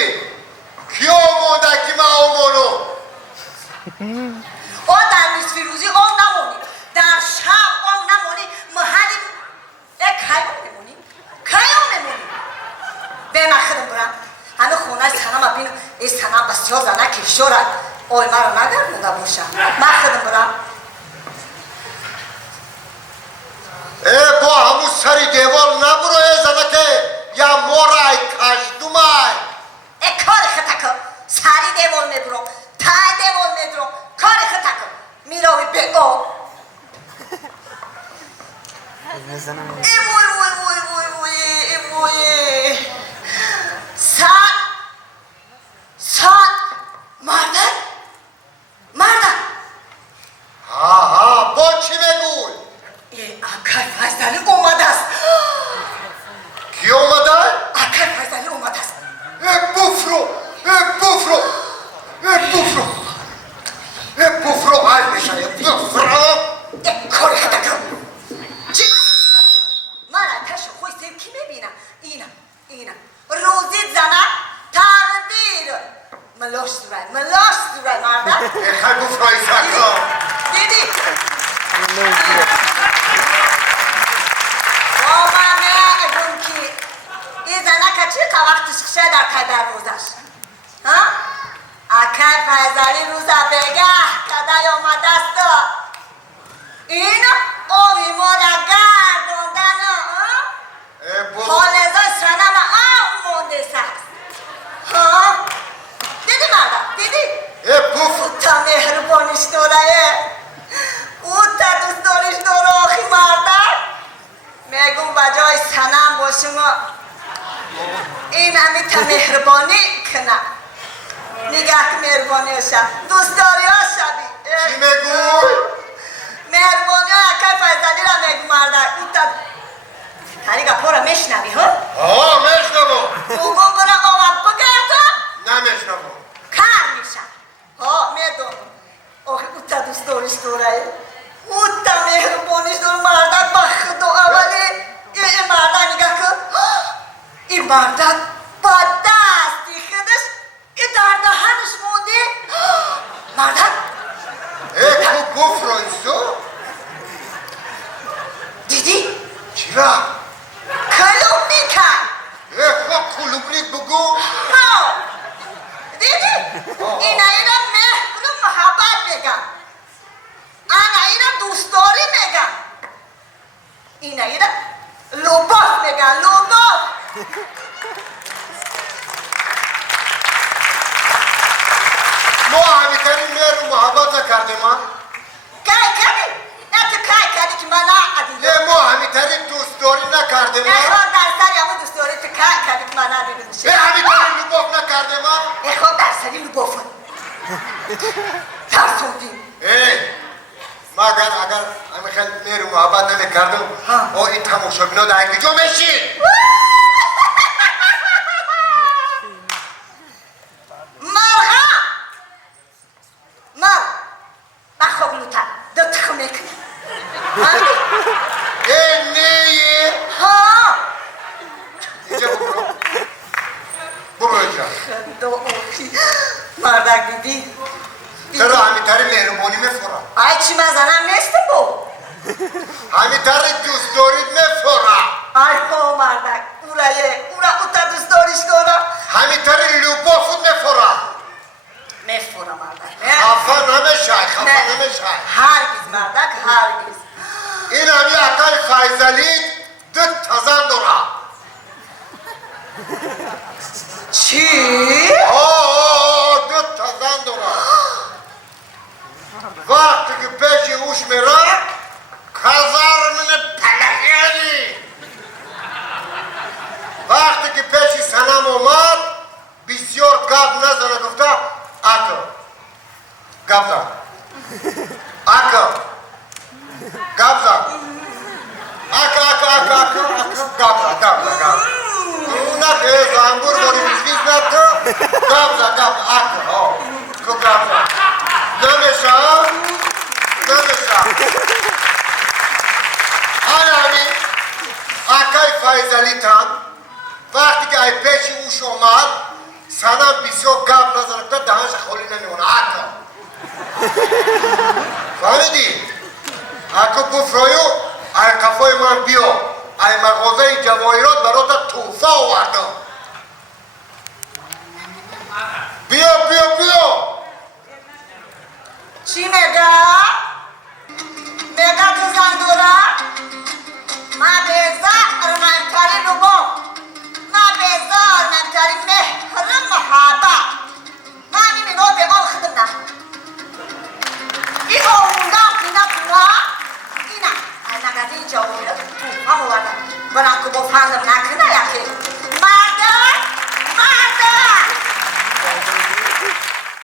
چی؟ کیا مونده که ما اومونو؟ او در نیست فیروزی او نمونی در شب او نمونی محلی کهیون نمونی به من خودم برم همه خونه سنم بینم این سنم بسیار زنه کشورد اوی مرا نگرمونده باشم من خودم برم با همون سری دیوال نبرو زنه که یا مورای کشدومای کار خطکم سری دیوال میبرم تای دیوال میبرم کار خطکم میروی به او ایوی ساعت مردن ها با چی بگوی؟ اکر فیصلی اومده است کی اومده؟ اکر فیصلی اومده است بفرو های میشه بفرو کاری خطکم چی؟ من اتش خوی سیم کی میبینم اینم روزی زنه تردیر ملاش دورای مردم خیلی بفرای سکا دیدی بابا میگم که این زنه که چی که وقتش خشه در کدر روزش ها؟ اکر فیضلی روزه بگه کدای آمده است این اوی مورا گردوندن حالزای سنم مونده سست ها؟ دیدی مردم دیدی؟ تا مهربانیش داره او تا دوست داریش داره آخی مردم میگم بجای سنم باشم این همی تا مهربانی کنم نگه مهربانی هاشم دوست داری ها شبی چی میگوی؟ مهربانی ها اکر فیضلی را میگم مردم او تا تاریگا پورا میشنوی ها؟ میشنمو او گنگونه آمد بگه تو؟ نمیشنمو کار میشم ها میدونم آخه او تا دوست داریش داره او تا مهربانیش داره مردم بخدو اولی این مردم نگه که این مردم با دستی خودش این در دهنش مونده مردم کو بفرانسو دیدی؟ چرا؟ کلوب میکن کلوبلیک بگو ها دیدی؟ اینا مهر محبت میگن اینا دوستداری میگن اینا لوباف میگن لوباف ما همیترین مهر و محبت نکردیم ما کای کردی؟ نه تو کای کردی که من نه نه ما همیترین دوستداری نکردیم نه خود در سری همون دوستداری تو کای کردی که من ندیدم نه همیترین لوباف نکردیم ما خود در سری لوبافن ترسوندیم مگر اگر همه خیلی مهر و محبت نمیکردم او این تماشا بینا در کجا میشین نیه اینجا ببرو ببرو اینجا مردک دیدی چرا همیتری مهربانی میفورم ای چی من زنم نیستم بو همیتری دوست دارید میفورم ای با مردک او تا دوست داریش دارم همیتری لوبافون میفورم میفورم مردک خفا نمیشه هرگز مردک هرگز این همی اکل فیضلی دو تزن دارم چی؟ دو تزن دارم وقتی که پیش اوش میرم کزار من پلگنی وقتی که پیش سنم اومد بسیار گپ نزنه گفته اکل گپ زن اکل گپ زن اکل گپ زن اونا که زنبور داری بزگیز نده گپ زن اکل گپ زن نمیشه همین اکای فیضلی تن وقتی که ای پیش اوش اومد sana بسیار گپ نزنه تا دهنش خالی نمیمونه عکا فهمیدی؟ عکا بفرایو ای قفای من بیا ای مغازه جواهرات برات توفه آوردم بیا بیا بیا چی میگه؟ میگه تو زندوره؟ من بیزار مهمترین رو با من بیزار مهمترین مهر محبت من این میگه به آن خدم نه این آموندم اینا کنه اینا این مگزین جواهرات تو هم آوردم برام که با فندم نکنه یکی